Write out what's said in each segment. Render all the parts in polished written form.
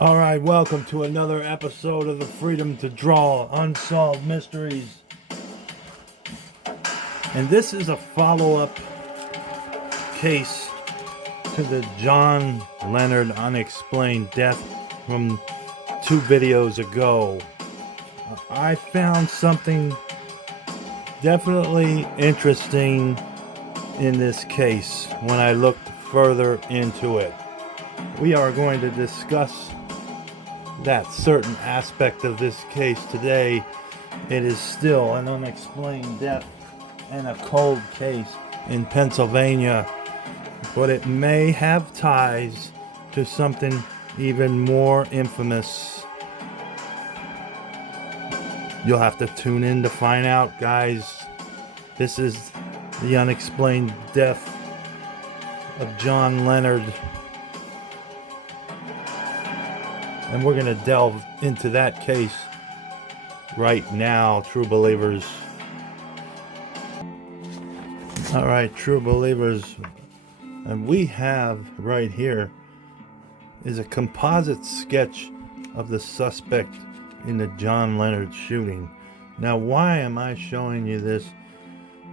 All right, welcome to another episode of the Freedom to Draw Unsolved Mysteries. And this is a follow-up case to the John Leonard Unexplained death from 2 videos ago. I found something definitely interesting in this case when I looked further into it. We are going to discuss that certain aspect of this case today. It is still an unexplained death and a cold case in Pennsylvania, but it may have ties to something even more infamous. You'll have to tune in to find out, guys. This is the unexplained death of John Leonard. And we're going to delve into that case right now, true believers. All right, true believers. And we have right here is a composite sketch of the suspect in the John Leonard shooting. Now, why am I showing you this?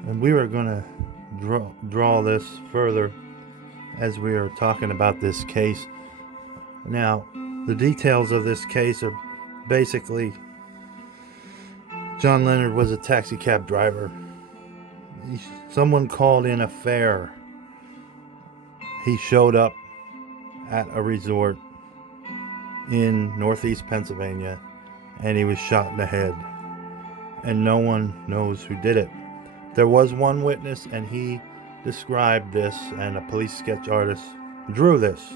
And we are going to draw this further as we are talking about this case. Now, the details of this case are basically John Leonard was a taxi cab driver. Someone called in a fare. He showed up at a resort in northeast Pennsylvania and he was shot in the head. And no one knows who did it. There was one witness and he described this, and a police sketch artist drew this.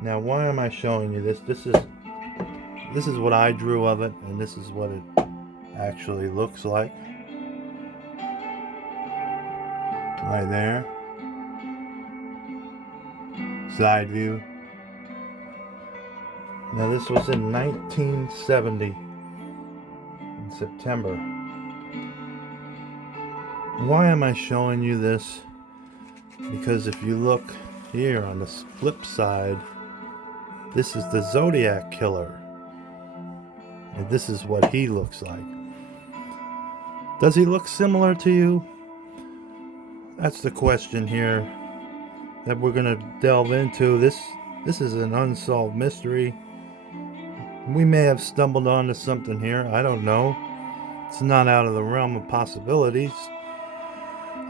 Now, why am I showing you this? This is what I drew of it, and this is what it actually looks like. Right there. Side view. Now, this was in 1970, in September. Why am I showing you this? Because if you look here on the flip side, this is the Zodiac Killer. And this is what he looks like. Does he look similar to you? That's the question here that we're going to delve into. This is an unsolved mystery. We may have stumbled onto something here. I don't know. It's not out of the realm of possibilities.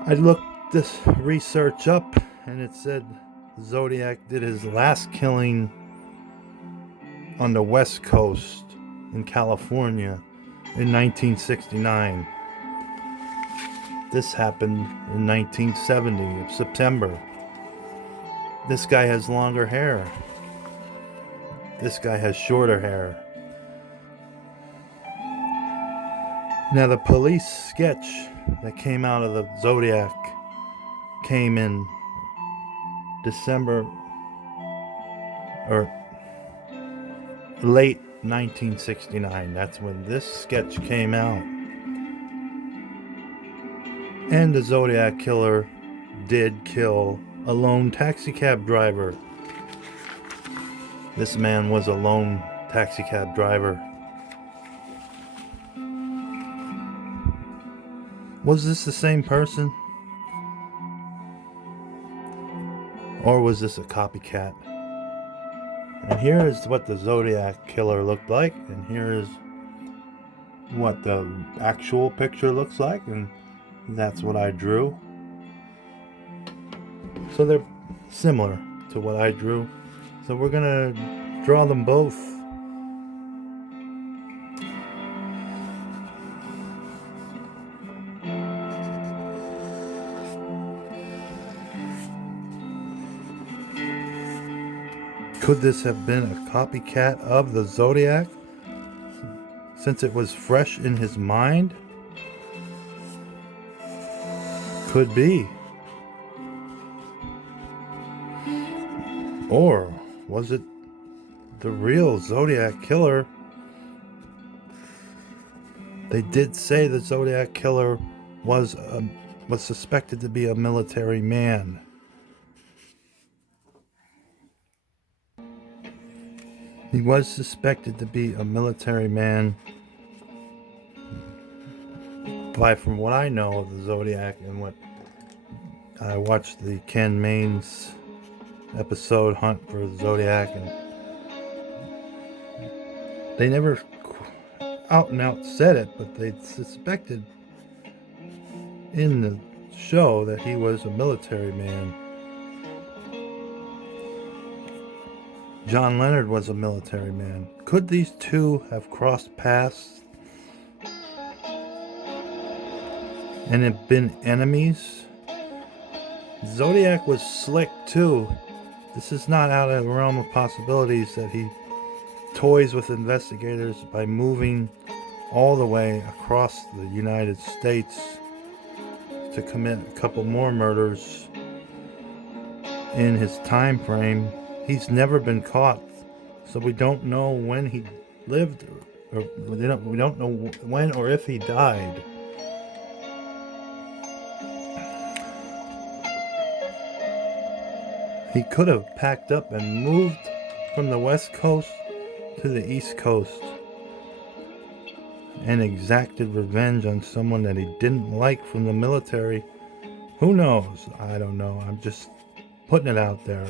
I looked this research up and it said Zodiac did his last killing on the West Coast in California in 1969. This happened in 1970, September. This guy has longer hair. This guy has shorter hair. Now, the police sketch that came out of the Zodiac came in December or late 1969. That's when this sketch came out. And the Zodiac Killer did kill a lone taxi cab driver. This man was a lone taxi cab driver. Was this the same person? Or was this a copycat? And here is what the Zodiac Killer looked like, and here is what the actual picture looks like, and that's what I drew. So they're similar to what I drew. So we're gonna draw them both. Could this have been a copycat of the Zodiac, since it was fresh in his mind? Could be. Or was it the real Zodiac Killer? They did say the Zodiac Killer was suspected to be a military man. He was suspected to be a military man from what I know of the Zodiac and what I watched the Ken Maines episode Hunt for the Zodiac, and they never out and out said it, but they suspected in the show that he was a military man. John Leonard was a military man. Could these two have crossed paths and have been enemies? Zodiac was slick too. This is not out of the realm of possibilities that he toys with investigators by moving all the way across the United States to commit a couple more murders in his time frame. He's never been caught, so we don't know when he lived, or we don't know when or if he died. He could have packed up and moved from the West Coast to the East Coast and exacted revenge on someone that he didn't like from the military. Who knows? I don't know. I'm just putting it out there.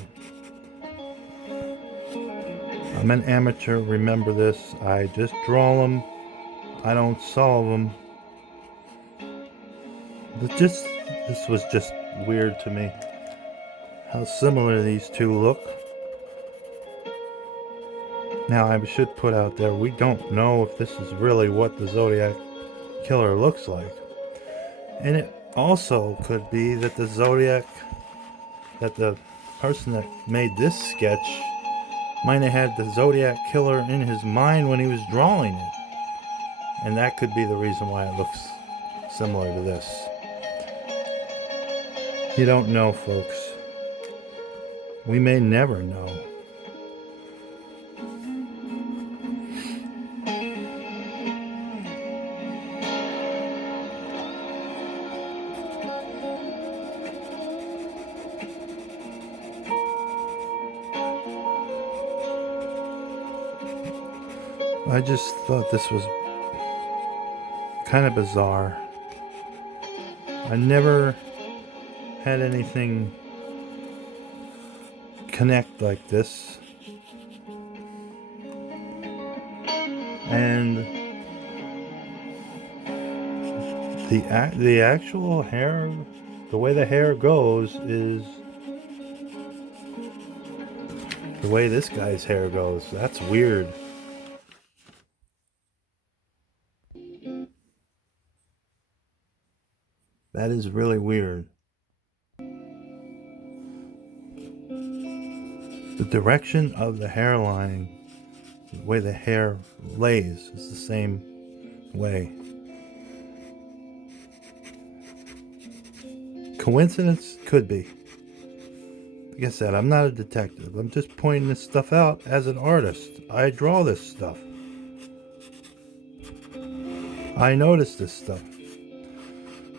I'm an amateur, remember this. I just draw them. I don't solve them. This was just weird to me. How similar these two look. Now I should put out there, we don't know if this is really what the Zodiac Killer looks like. And it also could be that the person that made this sketch might have had the Zodiac Killer in his mind when he was drawing it. And that could be the reason why it looks similar to this. You don't know, folks. We may never know. I just thought this was kind of bizarre. I never had anything connect like this. And the actual hair, the way the hair goes is the way this guy's hair goes. That's weird. That is really weird. The direction of the hairline, the way the hair lays, is the same way. Coincidence? Could be. Like I said, I'm not a detective. I'm just pointing this stuff out as an artist. I draw this stuff. I notice this stuff.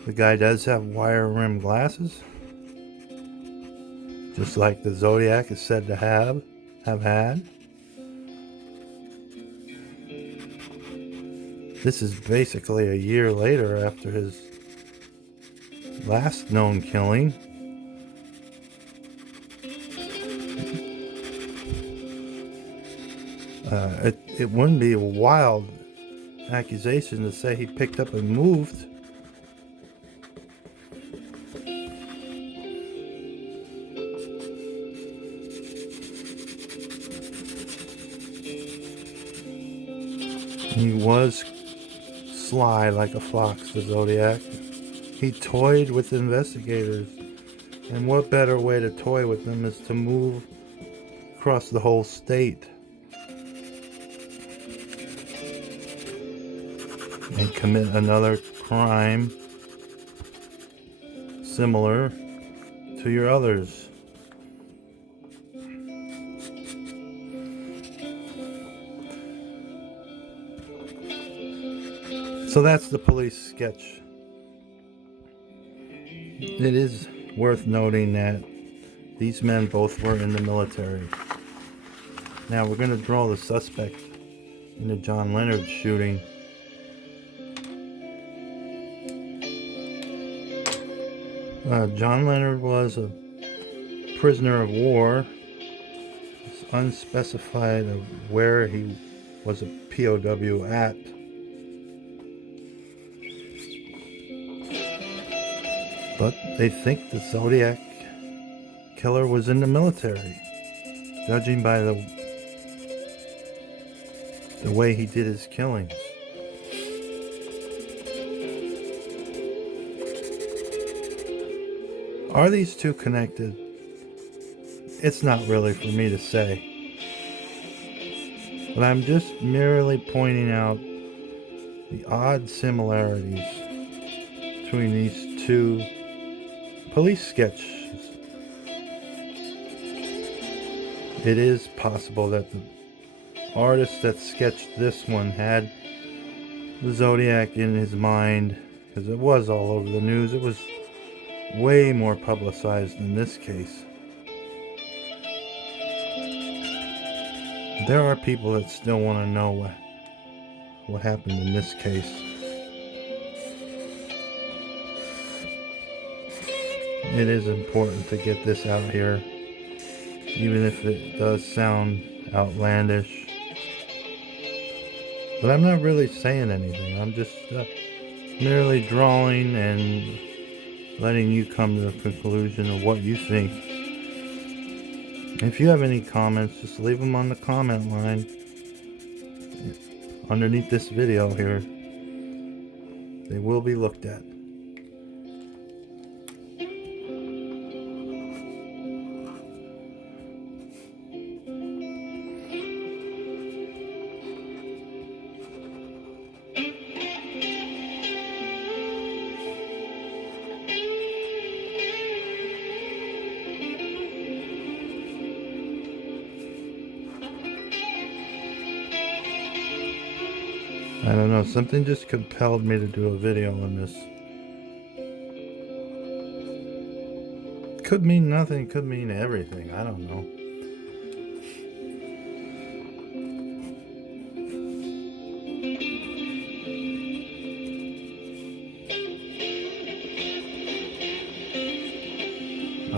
The guy does have wire rimmed glasses, just like the Zodiac is said to have had. This is basically a year later after his last known killing. It wouldn't be a wild accusation to say he picked up and moved. He was sly like a fox, the Zodiac. He toyed with investigators. And what better way to toy with them is to move across the whole state and commit another crime similar to your others. So that's the police sketch. It is worth noting that these men both were in the military. Now we're going to draw the suspect in the John Leonard shooting. John Leonard was a prisoner of war. It's unspecified of where he was a POW at. But they think the Zodiac killer was in the military, judging by the way he did his killings. Are these two connected? It's not really for me to say. But I'm just merely pointing out the odd similarities between these two police sketches. It is possible that the artist that sketched this one had the Zodiac in his mind, because it was all over the news. It was way more publicized in this case. There are people that still want to know what happened in this case. It is important to get this out here, even if it does sound outlandish. But I'm not really saying anything. I'm just merely drawing and letting you come to the conclusion of what you think. If you have any comments, just leave them on the comment line underneath this video here. They will be looked at. I don't know, something just compelled me to do a video on this. Could mean nothing, could mean everything, I don't know.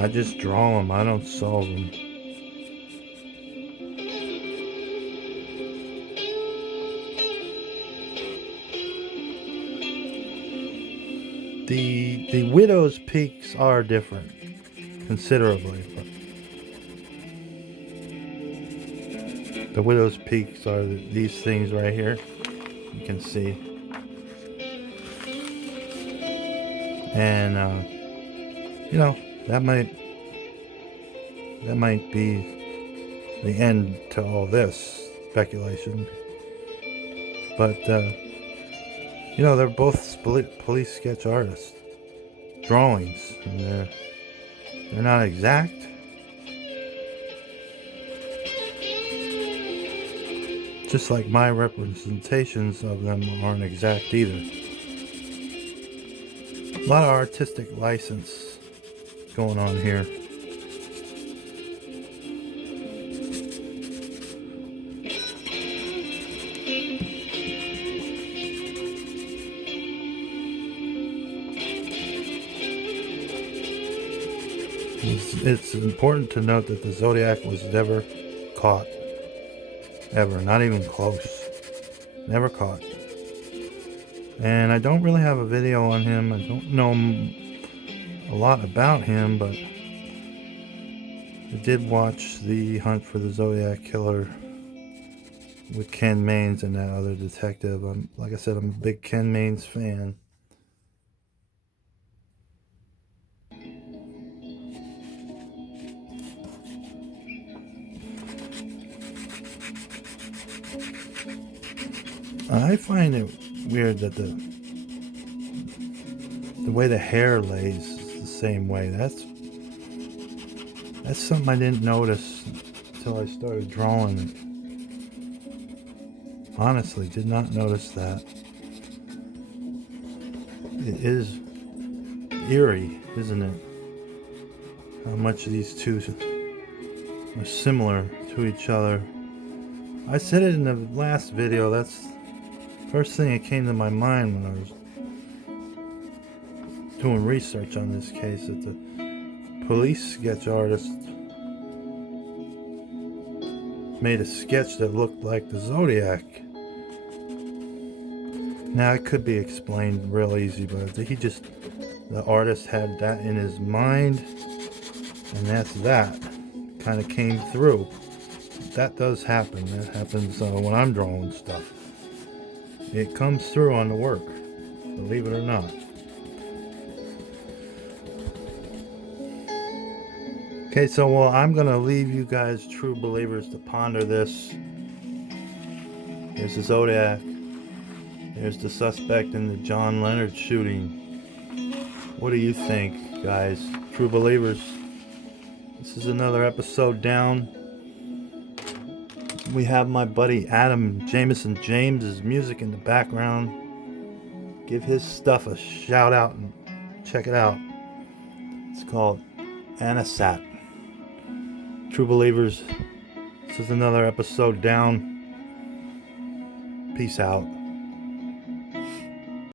I just draw them, I don't solve them. The widow's peaks are different, considerably. But the widow's peaks are these things right here. You can see, and you know, that might be the end to all this speculation. But you know, they're both police sketch artists. Drawings. And they're not exact. Just like my representations of them aren't exact either. A lot of artistic license going on here. It's important to note that the Zodiac was never caught. Ever. Not even close. Never caught. And I don't really have a video on him. I don't know a lot about him, but I did watch The Hunt for the Zodiac Killer with Ken Maines and that other detective. Like I said, I'm a big Ken Maines fan. I find it weird that the way the hair lays is the same way. That's something I didn't notice until I started drawing it. Honestly, did not notice that. It is eerie, isn't it? How much these two are similar to each other. I said it in the last video. That's the first thing that came to my mind when I was doing research on this case, that the police sketch artist made a sketch that looked like the Zodiac. Now it could be explained real easy, but the artist had that in his mind, and that kind of came through. That does happen. That happens when I'm drawing stuff. It comes through on the work, believe it or not. Okay, so I'm gonna leave you guys, true believers, to ponder this. Here's the Zodiac. There's the suspect in the John Leonard shooting. What do you think, guys? True believers. This is another episode down. We have my buddy Adam Jameson James's music in the background. Give his stuff a shout out and check it out. It's called Anisat. True believers, this is another episode down. Peace out.